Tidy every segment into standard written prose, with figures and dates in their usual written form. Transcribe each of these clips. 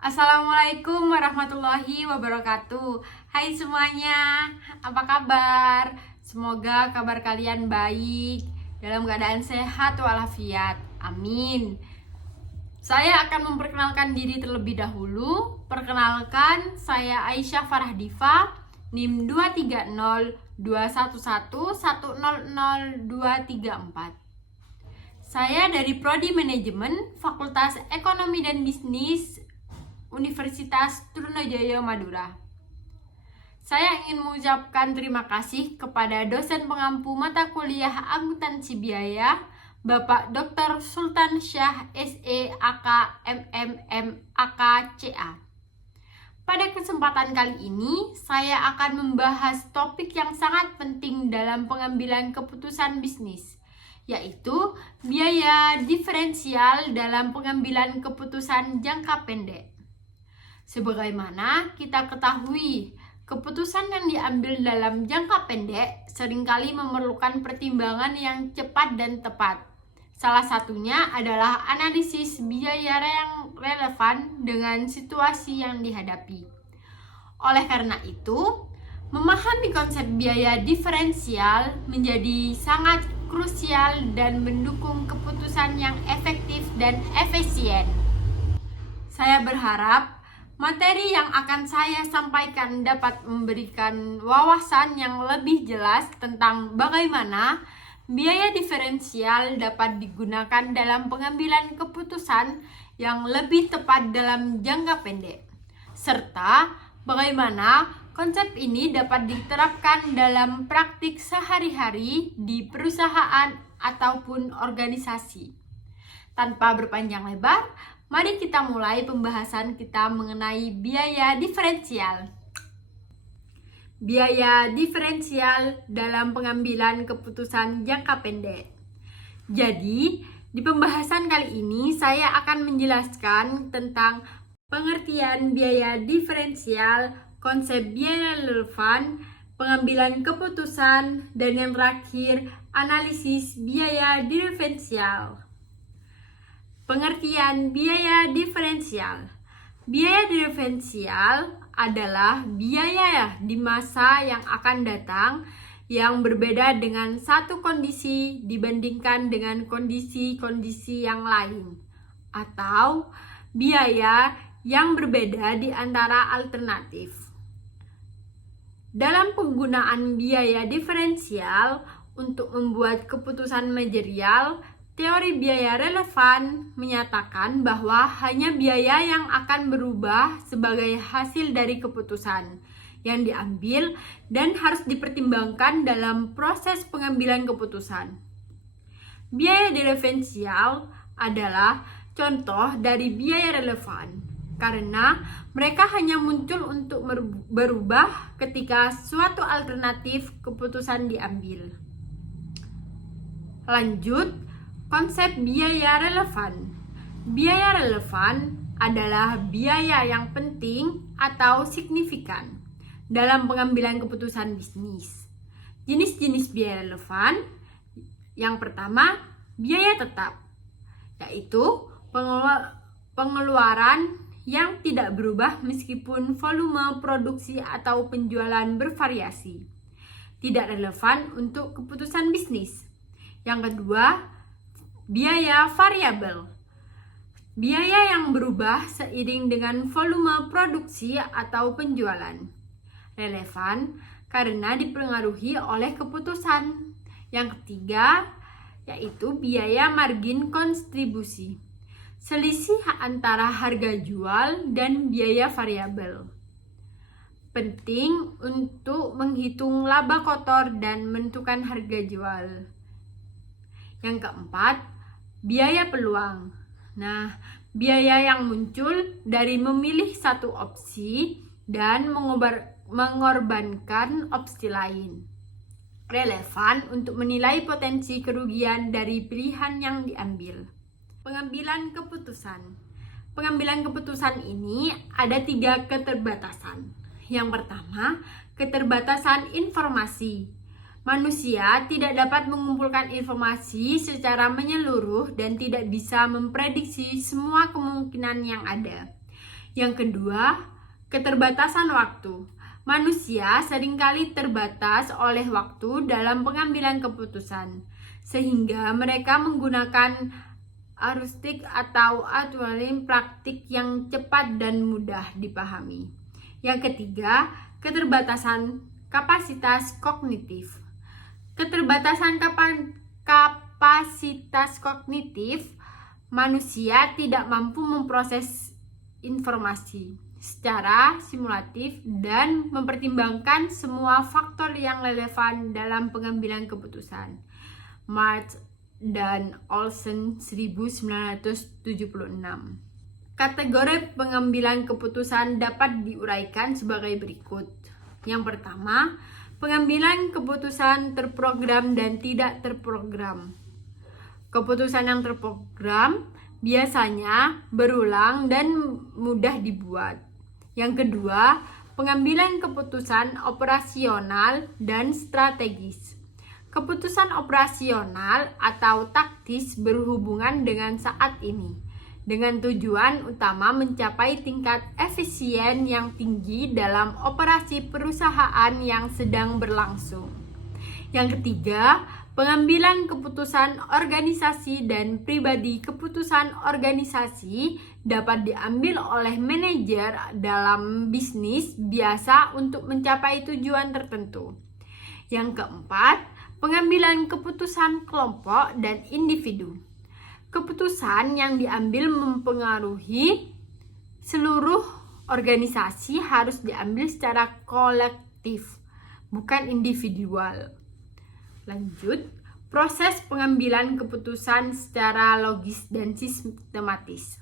Assalamualaikum warahmatullahi wabarakatuh. Hai semuanya, apa kabar? Semoga kabar kalian baik, dalam keadaan sehat walafiat. Amin. Saya akan memperkenalkan diri terlebih dahulu. Perkenalkan, saya Aisyah Farah Diva, NIM 2302111000234. Saya dari Prodi Manajemen, Fakultas Ekonomi dan Bisnis Universitas Trunajaya Madura. Saya ingin mengucapkan terima kasih kepada dosen pengampu mata kuliah akuntansi biaya, Bapak Dr. Sultan Syah SE AK MMM AK CA. Pada kesempatan kali ini, saya akan membahas topik yang sangat penting dalam pengambilan keputusan bisnis, yaitu biaya diferensial dalam pengambilan keputusan jangka pendek. Sebagaimana kita ketahui, keputusan yang diambil dalam jangka pendek seringkali memerlukan pertimbangan yang cepat dan tepat. Salah satunya adalah analisis biaya yang relevan dengan situasi yang dihadapi. Oleh karena itu, memahami konsep biaya diferensial menjadi sangat krusial dan mendukung keputusan yang efektif dan efisien. Saya berharap materi yang akan saya sampaikan dapat memberikan wawasan yang lebih jelas tentang bagaimana biaya diferensial dapat digunakan dalam pengambilan keputusan yang lebih tepat dalam jangka pendek, serta bagaimana konsep ini dapat diterapkan dalam praktik sehari-hari di perusahaan ataupun organisasi. Tanpa berpanjang lebar, mari kita mulai pembahasan kita mengenai biaya diferensial. Biaya diferensial dalam pengambilan keputusan jangka pendek. Jadi, di pembahasan kali ini saya akan menjelaskan tentang pengertian biaya diferensial, konsep biaya relevan, pengambilan keputusan, dan yang terakhir, analisis biaya diferensial. Pengertian biaya diferensial. Biaya diferensial adalah biaya di masa yang akan datang yang berbeda dengan satu kondisi dibandingkan dengan kondisi-kondisi yang lain, atau biaya yang berbeda di antara alternatif. Dalam penggunaan biaya diferensial untuk membuat keputusan manajerial, teori biaya relevan menyatakan bahwa hanya biaya yang akan berubah sebagai hasil dari keputusan yang diambil dan harus dipertimbangkan dalam proses pengambilan keputusan. Biaya diferensial adalah contoh dari biaya relevan karena mereka hanya muncul untuk berubah ketika suatu alternatif keputusan diambil. Lanjut, konsep biaya relevan. Biaya relevan adalah biaya yang penting atau signifikan dalam pengambilan keputusan bisnis. Jenis-jenis biaya relevan. Yang pertama, biaya tetap, yaitu pengeluaran yang tidak berubah meskipun volume produksi atau penjualan bervariasi. Tidak relevan untuk keputusan bisnis. Yang kedua, biaya variabel. Biaya yang berubah seiring dengan volume produksi atau penjualan. Relevan karena dipengaruhi oleh keputusan. Yang ketiga, yaitu biaya margin kontribusi. Selisih antara harga jual dan biaya variabel. Penting untuk menghitung laba kotor dan menentukan harga jual. Yang keempat, biaya peluang. Nah, biaya yang muncul dari memilih satu opsi dan mengorbankan opsi lain. Relevan untuk menilai potensi kerugian dari pilihan yang diambil. Pengambilan keputusan. Pengambilan keputusan ini ada 3 keterbatasan. Yang pertama, keterbatasan informasi. Manusia tidak dapat mengumpulkan informasi secara menyeluruh dan tidak bisa memprediksi semua kemungkinan yang ada. Yang kedua, keterbatasan waktu. Manusia seringkali terbatas oleh waktu dalam pengambilan keputusan, sehingga mereka menggunakan heuristik atau aturan praktik yang cepat dan mudah dipahami. Yang ketiga, keterbatasan kapasitas kognitif. Keterbatasan kapasitas kognitif, manusia tidak mampu memproses informasi secara simulatif dan mempertimbangkan semua faktor yang relevan dalam pengambilan keputusan. Marx dan Olson 1976. Kategori pengambilan keputusan dapat diuraikan sebagai berikut. Yang pertama, pengambilan keputusan terprogram dan tidak terprogram. Keputusan yang terprogram biasanya berulang dan mudah dibuat. Yang kedua, pengambilan keputusan operasional dan strategis. Keputusan operasional atau taktis berhubungan dengan saat ini, dengan tujuan utama mencapai tingkat efisien yang tinggi dalam operasi perusahaan yang sedang berlangsung. Yang ketiga, pengambilan keputusan organisasi dan pribadi. Keputusan organisasi dapat diambil oleh manajer dalam bisnis biasa untuk mencapai tujuan tertentu. Yang keempat, pengambilan keputusan kelompok dan individu. Keputusan yang diambil mempengaruhi seluruh organisasi harus diambil secara kolektif, bukan individual. Lanjut, proses pengambilan keputusan secara logis dan sistematis.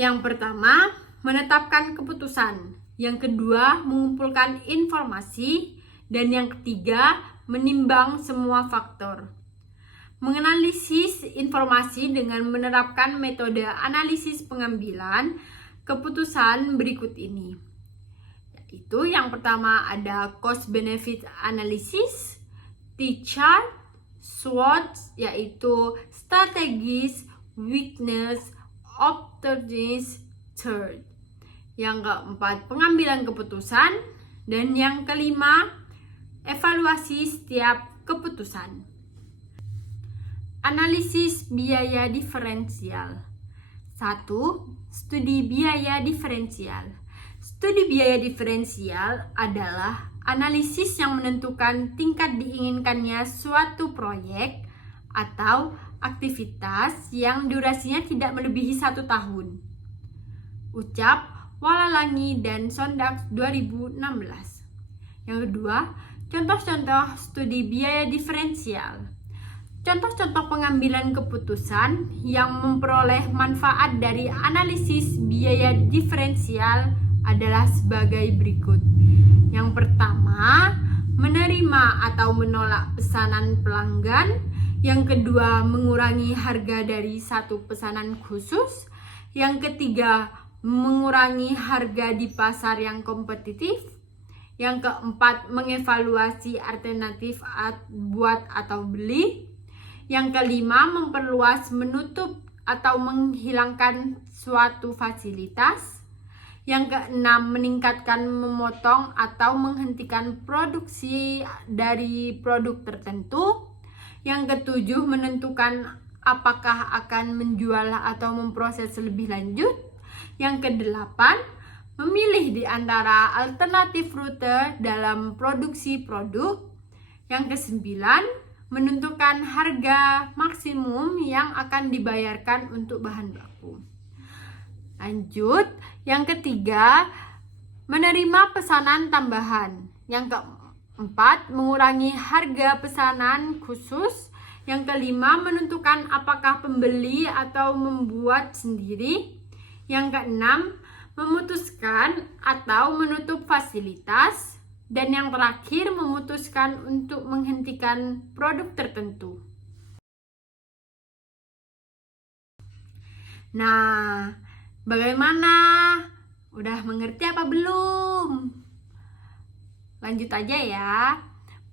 Yang pertama, menetapkan keputusan. Yang kedua, mengumpulkan informasi. Dan yang ketiga, menimbang semua faktor. Menganalisis informasi dengan menerapkan metode analisis pengambilan keputusan berikut ini. Yaitu yang pertama ada cost benefit analysis, T-chart, SWOT yaitu strategis, weakness, opportunities, third. Yang keempat, pengambilan keputusan. Dan yang kelima, evaluasi setiap keputusan. Analisis biaya diferensial. 1. Studi biaya diferensial. Studi biaya diferensial adalah analisis yang menentukan tingkat diinginkannya suatu proyek atau aktivitas yang durasinya tidak melebihi 1 tahun. Ucap Walalangi dan Sondag 2016. Yang kedua, contoh-contoh studi biaya diferensial. Contoh-contoh pengambilan keputusan yang memperoleh manfaat dari analisis biaya diferensial adalah sebagai berikut. Yang pertama, menerima atau menolak pesanan pelanggan. Yang kedua, mengurangi harga dari satu pesanan khusus. Yang ketiga, mengurangi harga di pasar yang kompetitif. Yang keempat, mengevaluasi alternatif buat atau beli. Yang kelima, memperluas, menutup atau menghilangkan suatu fasilitas. Yang keenam, meningkatkan, memotong atau menghentikan produksi dari produk tertentu. Yang ketujuh, menentukan apakah akan menjual atau memproses lebih lanjut. Yang kedelapan, memilih di antara alternatif rute dalam produksi produk. Yang kesembilan, menentukan harga maksimum yang akan dibayarkan untuk bahan baku. Lanjut, yang ketiga, menerima pesanan tambahan. Yang keempat, mengurangi harga pesanan khusus. Yang kelima, menentukan apakah pembeli atau membuat sendiri. Yang keenam, memutuskan atau menutup fasilitas. Dan yang terakhir, memutuskan untuk menghentikan produk tertentu. Nah, bagaimana? Udah mengerti apa belum? Lanjut aja ya.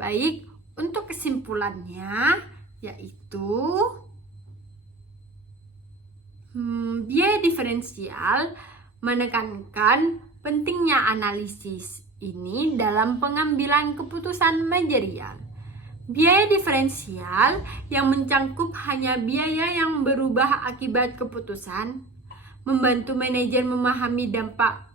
Baik, untuk kesimpulannya yaitu Biaya diferensial menekankan pentingnya analisis ini dalam pengambilan keputusan manajerial. Biaya diferensial yang mencangkup hanya biaya yang berubah akibat keputusan, membantu manajer memahami dampak.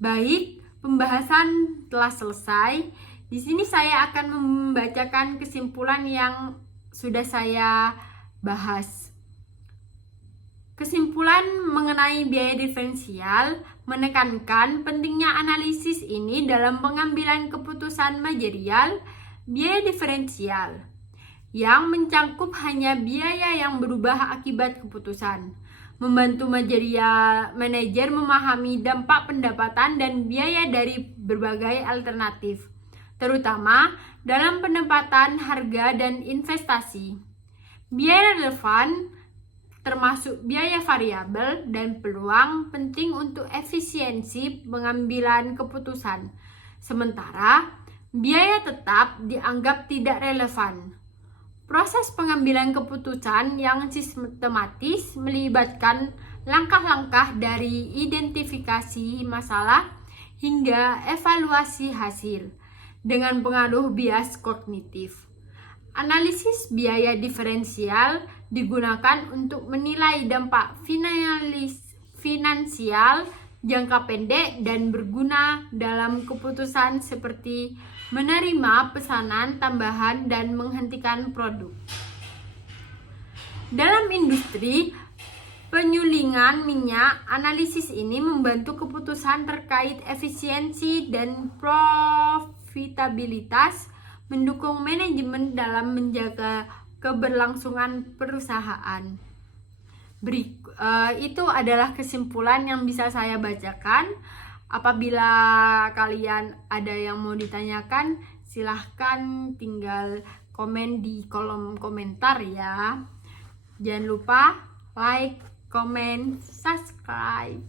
Baik, pembahasan telah selesai. Di sini saya akan membacakan kesimpulan yang sudah saya bahas. Kesimpulan mengenai biaya diferensial menekankan pentingnya analisis ini dalam pengambilan keputusan manajerial. Biaya diferensial yang mencangkup hanya biaya yang berubah akibat keputusan, membantu manajer memahami dampak pendapatan dan biaya dari berbagai alternatif, terutama dalam penempatan harga dan investasi. Biaya relevan termasuk biaya variabel dan peluang penting untuk efisiensi pengambilan keputusan. Sementara, biaya tetap dianggap tidak relevan. Proses pengambilan keputusan yang sistematis melibatkan langkah-langkah dari identifikasi masalah hingga evaluasi hasil dengan pengaruh bias kognitif. Analisis biaya diferensial digunakan untuk menilai dampak finansial jangka pendek dan berguna dalam keputusan seperti menerima pesanan tambahan dan menghentikan produk. Dalam industri penyulingan minyak, analisis ini membantu keputusan terkait efisiensi dan profitabilitas, mendukung manajemen dalam menjaga keberlangsungan perusahaan. Itu adalah kesimpulan yang bisa saya bacakan. Apabila kalian ada yang mau ditanyakan, silahkan tinggal komen di kolom komentar ya. Jangan lupa like, comment, subscribe.